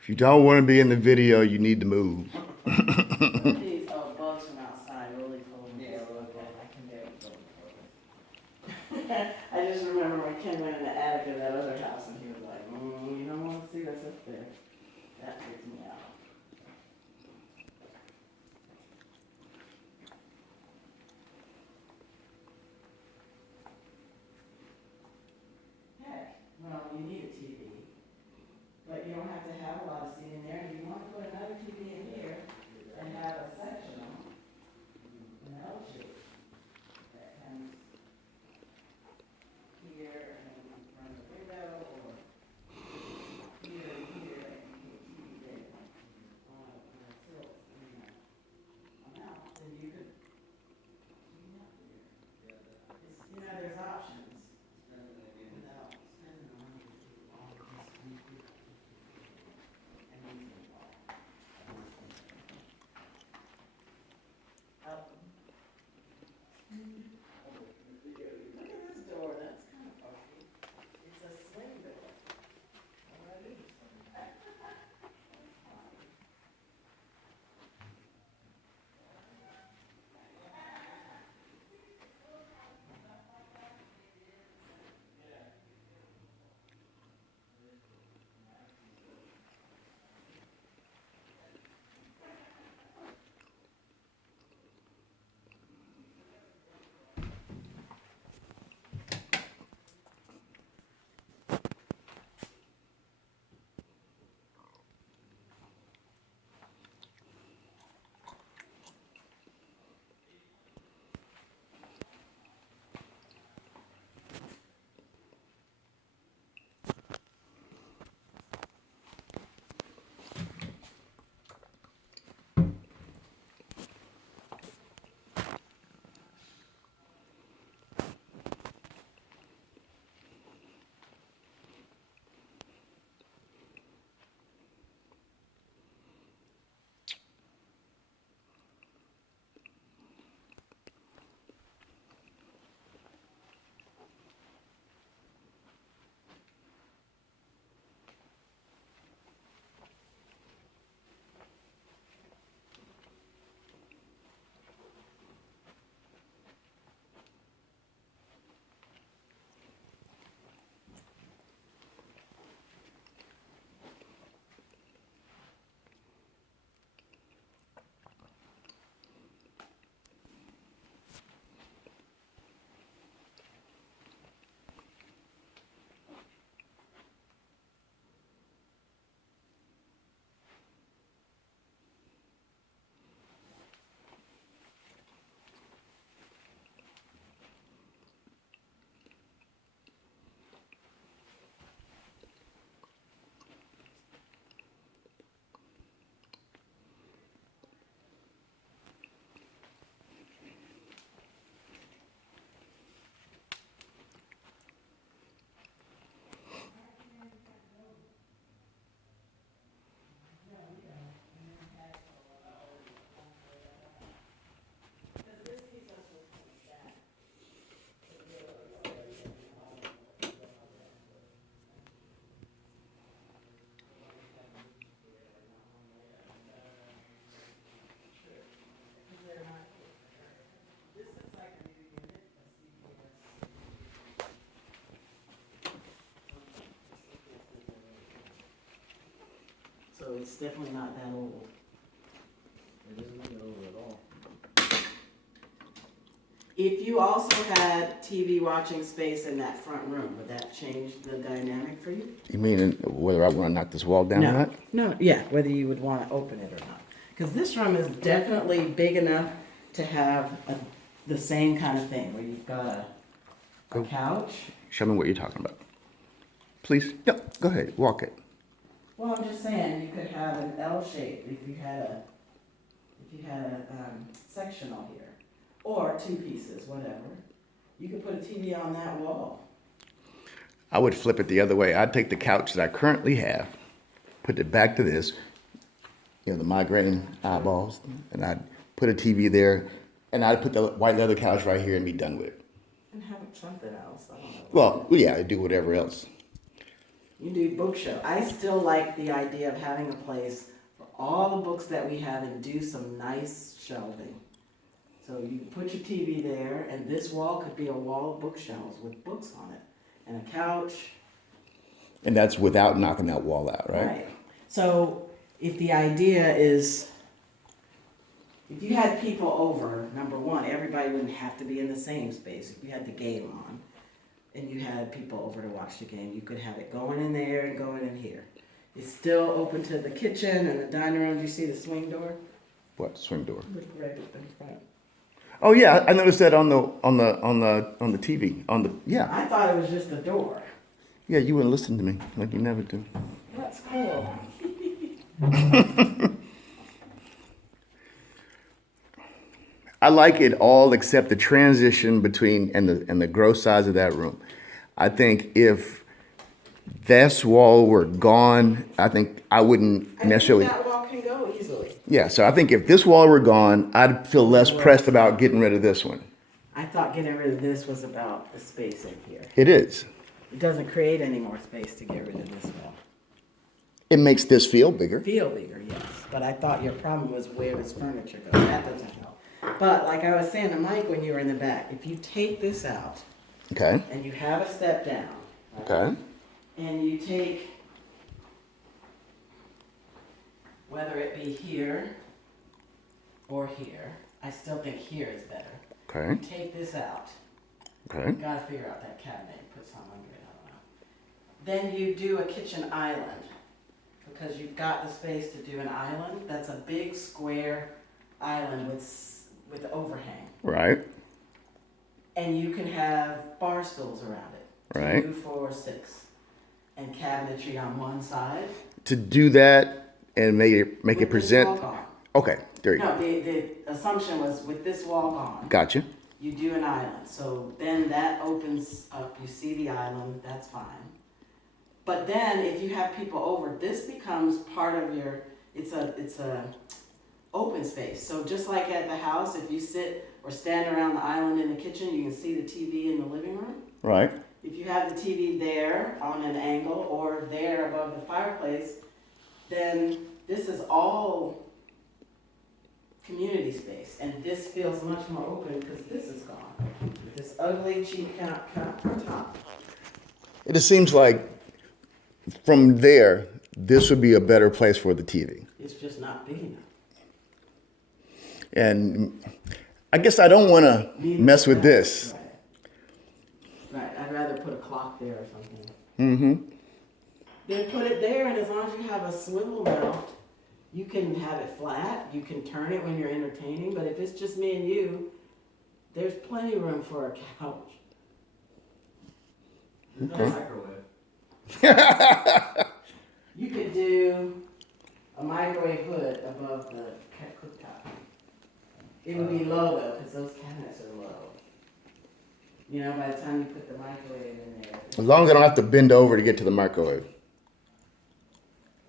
If you don't want to be in the video, you need to move. These bugs from outside really pulled me a little bit. I can get it. I just remember when Ken went in the attic of that other house and he was like, you don't want to see this up there. That freaked me out. Heck, well, you need a TV, but you don't have to have a lot of seating there. If you want to put another TV in here and have a sectional, an L shape that comes here and run the window, or here and here and put a TV there on a tilt, amount, then you could, there's options without spending the money to do all of this. Look at this door, that's kind of funky. It's a swing door. Already. So it's definitely not that old. It doesn't make it over at all. If you also had TV watching space in that front room, would that change the dynamic for you? You mean whether I want to knock this wall down or not? No, yeah, whether you would want to open it or not. Because this room is definitely big enough to have the same kind of thing, where you've got a couch. Show me what you're talking about. Please. No, go ahead. Walk it. Well, I'm just saying, you could have an L shape if you had a sectional here, or two pieces, whatever. You could put a TV on that wall. I would flip it the other way. I'd take the couch that I currently have, put it back to this, the migraine eyeballs, and I'd put a TV there, and I'd put the white leather couch right here and be done with it. And have something else, I don't know. Well, yeah, I'd do whatever else. You do bookshelf. I still like the idea of having a place for all the books that we have and do some nice shelving. So you can put your TV there, and this wall could be a wall of bookshelves with books on it, and a couch. And that's without knocking that wall out, right? So if the idea is, if you had people over, number one, everybody wouldn't have to be in the same space. If you had the game on and you had people over to watch the game, you could have it going in there and going in here. It's still open to the kitchen and the dining room. Do you see the swing door? What swing door? Right at the front. Oh yeah, I noticed that on the TV. Yeah. I thought it was just a door. Yeah, you wouldn't listen to me like you never do. That's cool. I like it all except the transition between and the gross size of that room. I think if this wall were gone, I think I wouldn't necessarily. I think that wall can go easily. Yeah, so I think if this wall were gone, I'd feel less pressed about getting rid of this one. I thought getting rid of this was about the space in here. It is. It doesn't create any more space to get rid of this wall. It makes this feel bigger. Feel bigger, yes. But I thought your problem was where does furniture go? That doesn't help. But like I was saying to Mike when you were in the back, if you take this out Okay. and you have a step down, right, Okay. and you take, whether it be here or here, I still think here is better. Okay. You take this out. Okay. You gotta figure out that cabinet and put something under it, I don't know. Then you do a kitchen island, because you've got the space to do an island. That's a big square island with overhang. Right. And you can have bar stools around it. Right. 2, 4, 6. And cabinetry on one side. To do that and make it with this present. wall gone. Okay. There you No, go. the assumption was with this wall gone, Gotcha. you do an island. So then that opens up, you see the island, that's fine. But then if you have people over, this becomes part of your, it's a open space. So just like at the house, if you sit or stand around the island in the kitchen, you can see the TV in the living room. Right. If you have the TV there on an angle or there above the fireplace, then this is all community space. And this feels much more open because this is gone. This ugly cheap top. It just seems like from there, this would be a better place for the TV. It's just not big enough. And I guess I don't want to mess with this. Right, I'd rather put a clock there or something. Mm-hmm. Then put it there, and as long as you have a swivel mount, you can have it flat, you can turn it when you're entertaining, but if it's just me and you, there's plenty of room for a couch. No Okay. microwave. You could do a microwave hood above the cooktop. It would be low though, because those cabinets are low. You know, by the time you put the microwave in there. As long as I don't have to bend over to get to the microwave.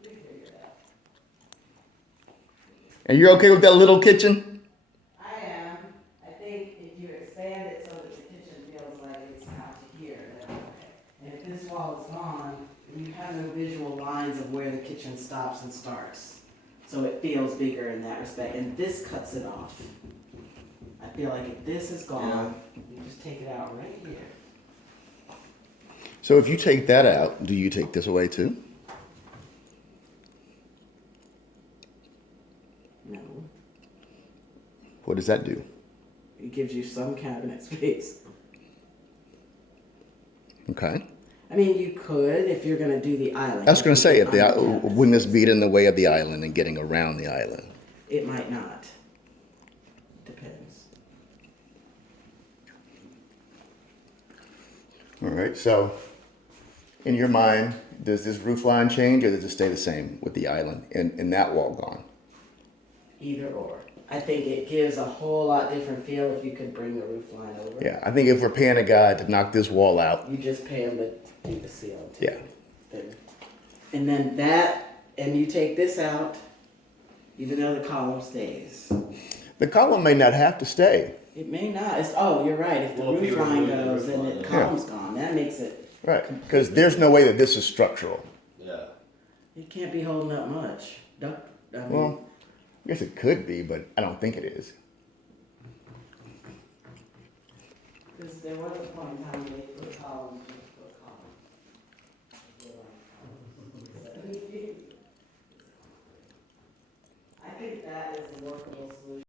We figure it out. And you're okay with that little kitchen? I am. I think if you expand it so that the kitchen feels like it's out to here, then okay. And if this wall is gone, then you have no visual lines of where the kitchen stops and starts. So it feels bigger in that respect, and this cuts it off. I feel like if this is gone, you just take it out right here. So if you take that out, do you take this away too? No, What does that do? it gives you some cabinet space. Okay. I mean, you could if you're gonna do the island. I was going to say, if the Island cabinets. wouldn't this be in the way of the island and getting around the island? It might not. Depends. All right. So, in your mind, does this roof line change, or does it stay the same with the island and that wall gone? Either or. I think it gives a whole lot different feel if you could bring the roof line over. Yeah. I think if we're paying a guy to knock this wall out, You just pay them to do the ceiling too. Yeah. There. And then that, and you take this out, even though the column stays. the column may not have to stay. It may not. It's, oh, you're right. If the Well, if roof you line remove the goes roof and line, the yeah. column's gone, that makes it. Right, because there's no way that this is structural. Yeah. It can't be holding up much. I mean, Well, I guess it could be, but I don't think it is. because there was a point in time they put columns, I think that is a workable solution.